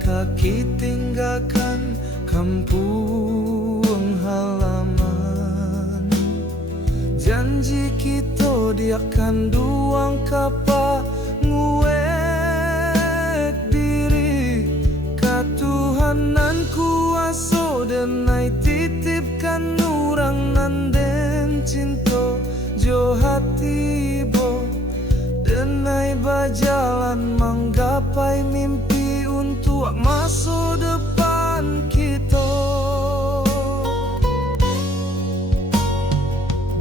kaki tinggalkan kampung halaman. Janji kita diakan duang kapa nguek diri ka Tuhanan kuasa denai titipkan urang nanden cinta jo hati bo denai berjalan menggapai mimpi untuk masa depan kita.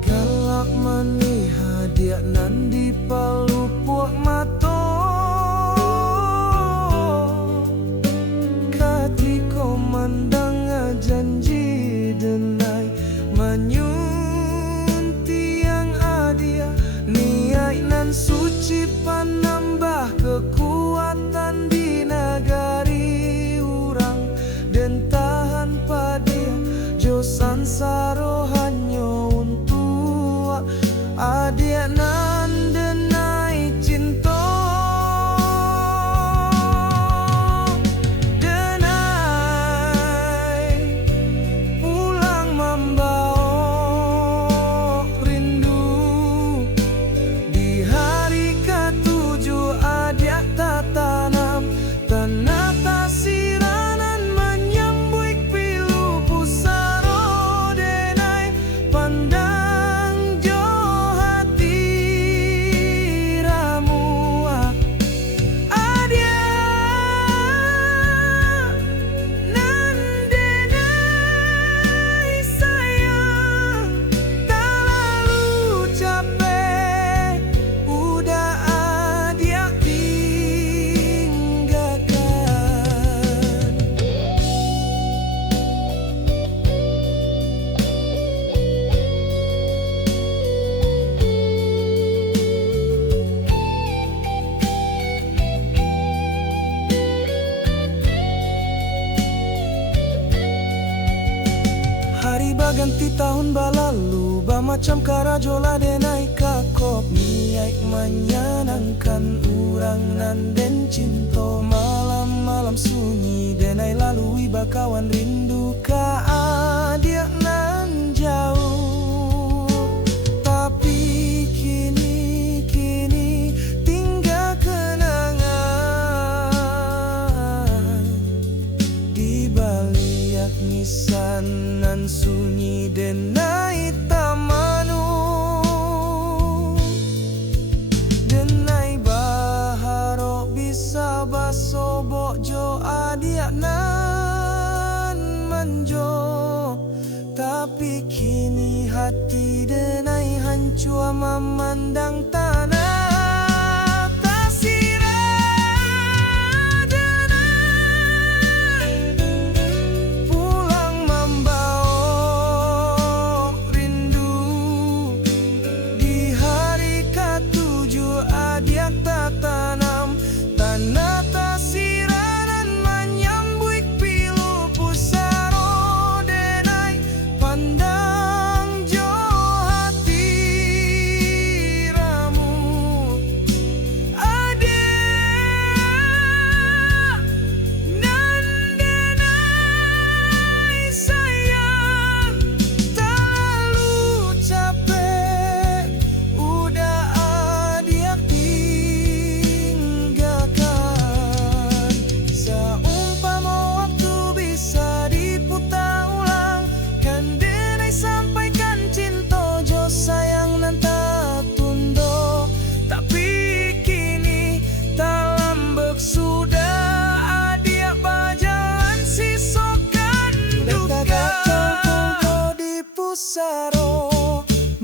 Galak mani hadiah nan di palu puak mato ketika mandang janji denai manyun tiang adia niat nan suci panambah kekuatan di negari urang dan tahan padia jo sansaro hanya untuk adia nan denai cinta. Hari baganti tahun balalu macam karajola denai kakop niat menyenangkan urang nanden cinta. Malam-malam sunyi denai lalui bakawan rindu ka adia nan jauh. Tapi kini tinggal kenangan di balik nisan nan sunyi denai tamanu denai baharo bisa basobok jo adia nan manjo. Tapi kini hati denai hancur memandang tanah tanam tanah tasiranan menyambut pilu pusaro denai pandang jo hati ramu ada nan denai sayang terlalu capek udah adia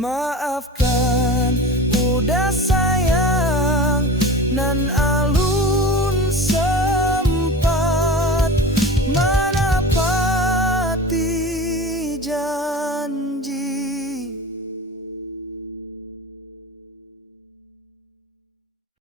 maafkan.